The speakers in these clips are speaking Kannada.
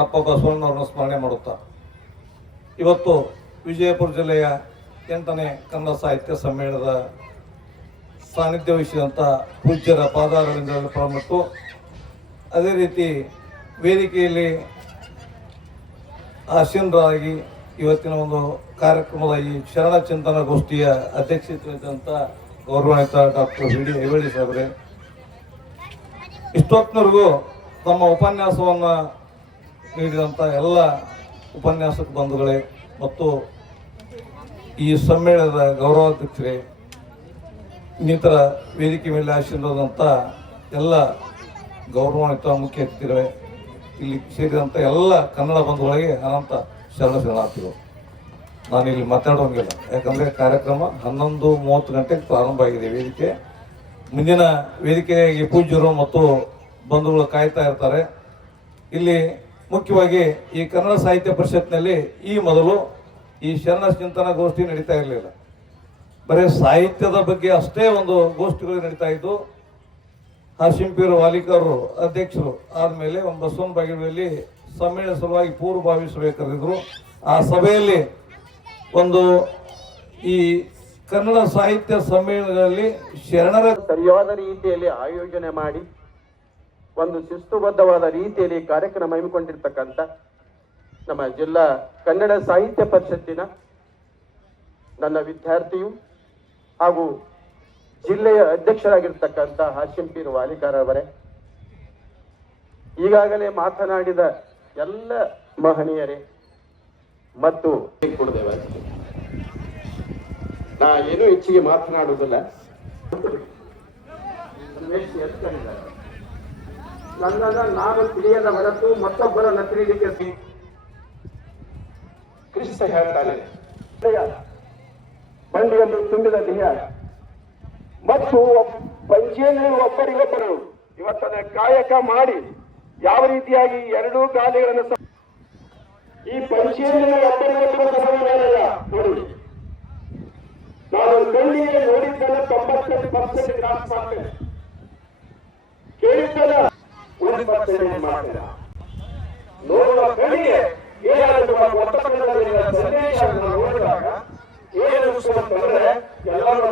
ಅಪ್ಪ ಬಸವಣ್ಣವ್ರನ್ನ ಸ್ಮರಣೆ ಮಾಡುತ್ತಾ. ಇವತ್ತು ವಿಜಯಪುರ ಜಿಲ್ಲೆಯ ಎಂಟನೇ ಕನ್ನಡ ಸಾಹಿತ್ಯ ಸಮ್ಮೇಳನದ ಸಾನ್ನಿಧ್ಯ ವಹಿಸಿದಂಥ ಪೂಜ್ಯರ ಪಾದಾರದಿಂದ ಮತ್ತು ಅದೇ ರೀತಿ ವೇದಿಕೆಯಲ್ಲಿ ಆಸೀನರಾಗಿ ಇವತ್ತಿನ ಒಂದು ಕಾರ್ಯಕ್ರಮದ ಈ ಶರಣ ಚಿಂತನ ಗೋಷ್ಠಿಯ ಅಧ್ಯಕ್ಷತೆ ವಹಿಸಿದಂಥ ಗೌರವಾನ್ವಿತ ಡಾಕ್ಟರ್ ವಿ ಡಿ ಐವಳ್ಳಿ ಸಾಹೇಬ್ರೆ, ಇಷ್ಟೊತ್ತಿನವರೆಗೂ ತಮ್ಮ ಉಪನ್ಯಾಸವನ್ನು ನೀಡಿದಂಥ ಎಲ್ಲ ಉಪನ್ಯಾಸಕ ಬಂಧುಗಳೇ ಮತ್ತು ಈ ಸಮ್ಮೇಳನದ ಗೌರವಾಧ್ಯಕ್ಷರೇ, ಇನ್ನಿತರ ವೇದಿಕೆ ಮೇಲೆ ಆಶೀರ್ವಾದಂಥ ಎಲ್ಲ ಗೌರವಾನ್ವಿತ ಮುಖ್ಯ ಅತಿಥಿಗಳೇ, ಇಲ್ಲಿ ಸೇರಿದಂಥ ಎಲ್ಲ ಕನ್ನಡ ಬಂಧುಗಳಿಗೆ ಅನಂತ ಶರಣ ಶರಣಾರ್ಥಿಗಳು. ನಾನು ಇಲ್ಲಿ ಮಾತಾಡೋಂಗಿಲ್ಲ ಯಾಕಂದರೆ ಕಾರ್ಯಕ್ರಮ ಹನ್ನೊಂದು ಮೂವತ್ತು ಗಂಟೆಗೆ ಪ್ರಾರಂಭ ಆಗಿದೆ ವೇದಿಕೆ. ಮುಂದಿನ ವೇದಿಕೆಗೆ ಪೂಜ್ಯರು ಮತ್ತು ಬಂಧುಗಳು ಕಾಯ್ತಾ ಇರ್ತಾರೆ. ಇಲ್ಲಿ ಮುಖ್ಯವಾಗಿ ಈ ಕನ್ನಡ ಸಾಹಿತ್ಯ ಪರಿಷತ್ನಲ್ಲಿ ಈ ಮೊದಲು ಈ ಶರಣ ಚಿಂತನ ಗೋಷ್ಠಿ ನಡೀತಾ ಇರಲಿಲ್ಲ. ಬರೀ ಸಾಹಿತ್ಯದ ಬಗ್ಗೆ ಅಷ್ಟೇ ಒಂದು ಗೋಷ್ಠಿಗಳು ನಡೀತಾ ಇದ್ದು ಹಾಶಿಂಪೀರ್ ವಾಲಿಕರು ಅಧ್ಯಕ್ಷರು ಆದಮೇಲೆ ಒಂದು ಬಸವನ ಬಾಗಿಲಲ್ಲಿ ಸಮ್ಮೇಳನ ಸಲುವಾಗಿ ಪೂರ್ವಭಾವಿ ಆ ಸಭೆಯಲ್ಲಿ ಒಂದು ಈ ಕನ್ನಡ ಸಾಹಿತ್ಯ ಸಮ್ಮೇಳನದಲ್ಲಿ ಶರಣರ ಸರಿಯಾದ ರೀತಿಯಲ್ಲಿ ಆಯೋಜನೆ ಮಾಡಿ ಒಂದು ಶಿಸ್ತುಬದ್ಧವಾದ ರೀತಿಯಲ್ಲಿ ಕಾರ್ಯಕ್ರಮ ಹಮ್ಮಿಕೊಂಡಿರ್ತಕ್ಕಂಥ ನಮ್ಮ ಜಿಲ್ಲಾ ಕನ್ನಡ ಸಾಹಿತ್ಯ ಪರಿಷತ್ತಿನ ನನ್ನ ವಿದ್ಯಾರ್ಥಿಯು ಹಾಗೂ ಜಿಲ್ಲೆಯ ಅಧ್ಯಕ್ಷರಾಗಿರ್ತಕ್ಕಂಥ ಹಾಶಿಂಪೀರ್ ವಾಲಿಕಾರ ಅವರೇ ಈಗಾಗಲೇ ಮಾತನಾಡಿದ ಎಲ್ಲ ಮಹನೀಯರೇ ಮತ್ತು ನಾ ಏನು ಹೆಚ್ಚಿಗೆ ಮಾತನಾಡುವುದಿಲ್ಲ. ನನ್ನನ್ನ ನಾನು ತಿಳಿಯದ ಹೊರತು ಮತ್ತೊಬ್ಬರ ನತ್ರಿಲಿಕ್ಕೆ ಕ್ರಿಸ್ತ ಹೇಳ್ತಾನೆ ಬಂಡಿಯನ್ನು ತುಂಬಿದ ದೇಹ, ಮತ್ತು ಪಂಚೇಂದ್ರಿಯ ಒಬ್ಬರಿಗೊಬ್ಬರು, ಇವತ್ತದ ಕಾಯಕ ಮಾಡಿ ಯಾವ ರೀತಿಯಾಗಿ ಎರಡೂ ಗಾಲಿಗಳನ್ನು ಈ ಸಮನ್ವಯ ನೋಡಿ. ನಾನು ಕಣ್ಣಿಗೆ ನೋಡಿದ್ದನ್ನ ತೊಂಬತ್ತೆ ಪರ್ಸೆಂಟ್ ಕೇಳಿದ್ದಲ್ಲ? ಸಂದೇಶವನ್ನು ನೋಡಿದಾಗ ಏನು ಅನಿಸುವಂತಂದ್ರೆ ಎಲ್ಲರೂ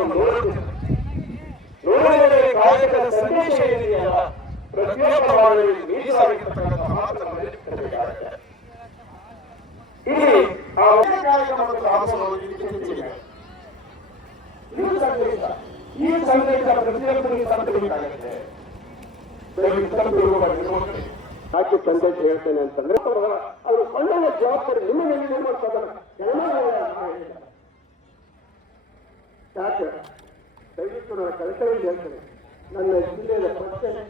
ಸಂದೇಶ ಏನಿದೆಯಲ್ಲ ಪ್ರತಿಯೊಬ್ಬ. ಇಲ್ಲಿ ಆ. ಈ ಸಂದೇಶ ಪ್ರತಿಯೊಬ್ಬರಿಗೆ ತಲುಪಬೇಕಾಗುತ್ತೆ ಯಾಕೆ ಸಂದೇಶ ಹೇಳ್ತೇನೆ ಅಂತಂದ್ರೆ ಅವರು ಒಳ್ಳೆಯ ಜವಾಬ್ದಾರಿ ನಿಮ್ಮ ಮೇಲೆ ಯಾಕೆ? ದಯವಿಟ್ಟು ನನ್ನ ಹೇಳ್ತೇನೆ. ನನ್ನ ಜಿಲ್ಲೆಯ ಪಕ್ಷ ಏನೇ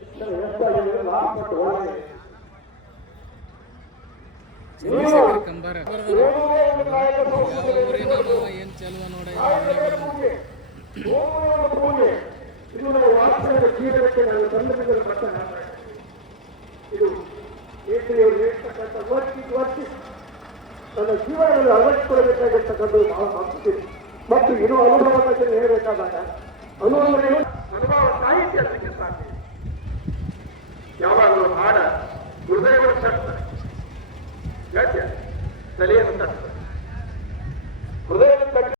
ನೋಡ ಶಾಸನದ ಜೀವನಕ್ಕೆ ನಾನು ಸಂದರ್ಭದಲ್ಲಿ ಮತದಾನ ಇದು ಅವರು ಹೇಳ್ತಕ್ಕಂಥ ವರ್ತಿ ತನ್ನ ಜೀವನದಲ್ಲಿ ಅಳವಡಿಸಿಕೊಳ್ಳಬೇಕಾಗಿರ್ತಕ್ಕಂಥದ್ದು ಬಹಳ ಆಗ್ತಿದೆ ಮತ್ತು ಇದು ಅನುಭವ ಹೇಳಬೇಕಾದಾಗ ಅನುಭವ ಅನುಭವ ಸಾಹಿತ್ಯ ಅದಕ್ಕೆ ಸಾಧ್ಯ. ಯಾವಾಗಲೂ ಹಾಡ